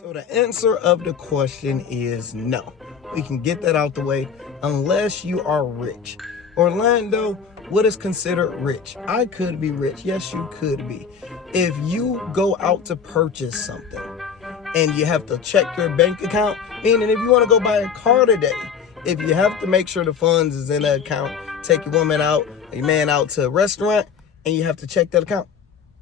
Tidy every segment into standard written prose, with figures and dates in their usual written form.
So the answer of the question is no. We can get that out the way unless you are rich. Orlando, what is considered rich? I could be rich. Yes, you could be. If you go out to purchase something and you have to check your bank account, meaning if you want to go buy a car today, if you have to make sure the funds is in the account, take your woman out, your man out to a restaurant, and you have to check that account,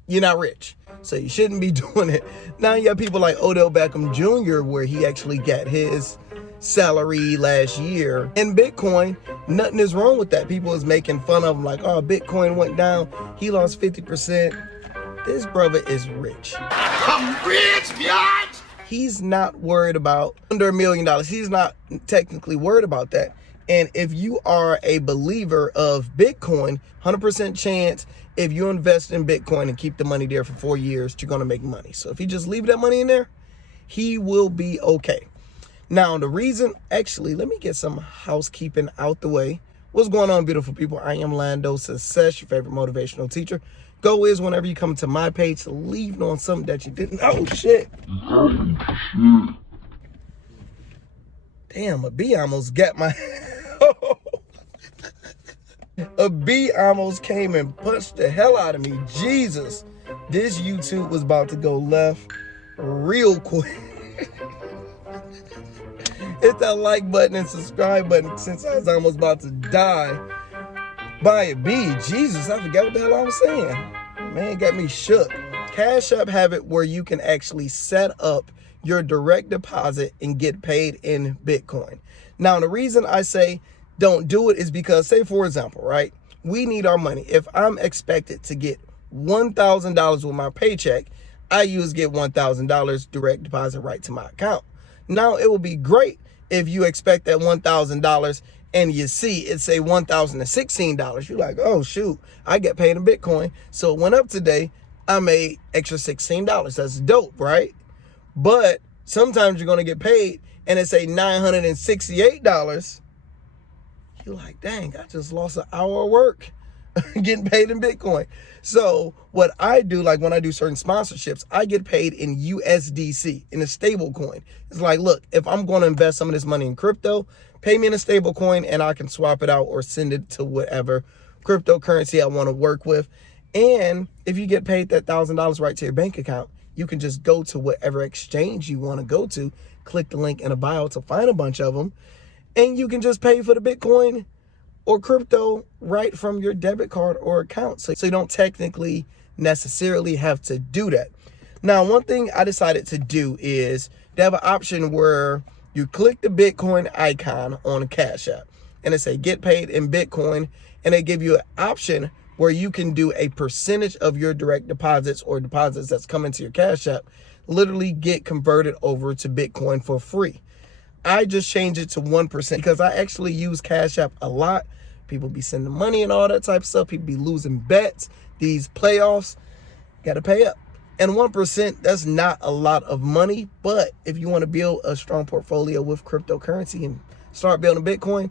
you're not rich. So you shouldn't be doing it. Now you have people like Odell Beckham Jr., where he actually got his salary last year in Bitcoin. Nothing is wrong with that. People is making fun of him like, oh, Bitcoin went down, he lost 50%. This brother is rich. I'm rich, bitch! He's not worried about under $1 million. He's not technically worried about that. And if you are a believer of Bitcoin, 100% chance if you invest in Bitcoin and keep the money there for 4 years, you're going to make money. So if you just leave that money in there, he will be okay. Now, the reason, actually, let me get some housekeeping out the way. What's going on, beautiful people? I am Lando Success, your favorite motivational teacher. Goal is whenever you come to my page, leave on something that you didn't. Oh, shit. Damn, a bee almost got my... A bee almost came and punched the hell out of me. Jesus. This YouTube was about to go left real quick. Hit that like button and subscribe button since I was almost about to die by a bee. Jesus, I forgot what the hell I was saying. Man, got me shook. Cashapp have it where you can actually set up your direct deposit and get paid in Bitcoin. Now, the reason I say don't do it is because, say for example, right, we need our money. If I'm expected to get $1,000 with my paycheck, I usually get $1,000 direct deposit right to my account. Now, it would be great if you expect that $1,000 and you see it say $1,016. You're like, oh shoot, I get paid in Bitcoin. So it went up today, I made extra $16. That's dope, right? But sometimes you're gonna get paid and it say $968. You're like, dang, I just lost an hour of work getting paid in Bitcoin. So what I do, like when I do certain sponsorships, I get paid in USDC, in a stable coin. It's like, look, if I'm going to invest some of this money in crypto, pay me in a stable coin and I can swap it out or send it to whatever cryptocurrency I want to work with. And if you get paid that $1,000 right to your bank account, you can just go to whatever exchange you want to go to, click the link in the bio to find a bunch of them, and you can just pay for the Bitcoin or crypto right from your debit card or account. So you don't technically necessarily have to do that. Now, one thing I decided to do is they have an option where you click the Bitcoin icon on Cash App and it say get paid in Bitcoin, and they give you an option where you can do a percentage of your direct deposits or deposits that's coming to your Cash App literally get converted over to Bitcoin for free. I just changed it to 1% because I actually use Cash App a lot. People be sending money and all that type of stuff. People be losing bets. These playoffs, got to pay up. And 1%, that's not a lot of money. But if you want to build a strong portfolio with cryptocurrency and start building Bitcoin,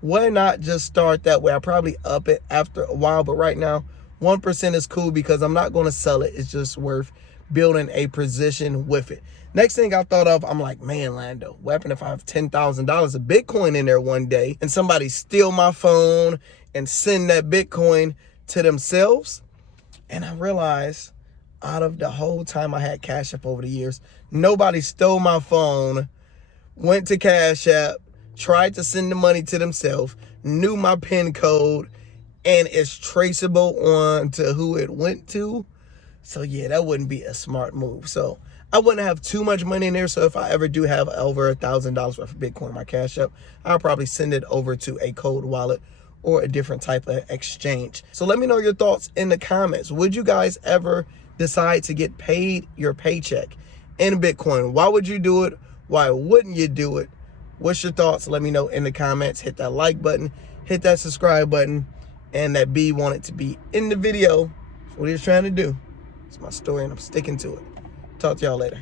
why not just start that way? I probably up it after a while. But right now, 1% is cool because I'm not going to sell it. It's just worth building a position with it. Next thing I thought of, I'm like, man, Lando, what happened if I have $10,000 of Bitcoin in there one day and somebody steal my phone and send that Bitcoin to themselves? And I realized out of the whole time I had Cash App over the years, nobody stole my phone, went to Cash App, tried to send the money to themselves, knew my PIN code, and it's traceable on to who it went to. So yeah, that wouldn't be a smart move. So I wouldn't have too much money in there. So if I ever do have over $1,000 worth of Bitcoin in my Cash App, I'll probably send it over to a cold wallet or a different type of exchange. So let me know your thoughts in the comments. Would you guys ever decide to get paid your paycheck in Bitcoin? Why would you do it? Why wouldn't you do it? What's your thoughts? Let me know in the comments. Hit that like button, hit that subscribe button, and that B wanted to be in the video. That's what he was trying to do. It's my story and I'm sticking to it. Talk to y'all later.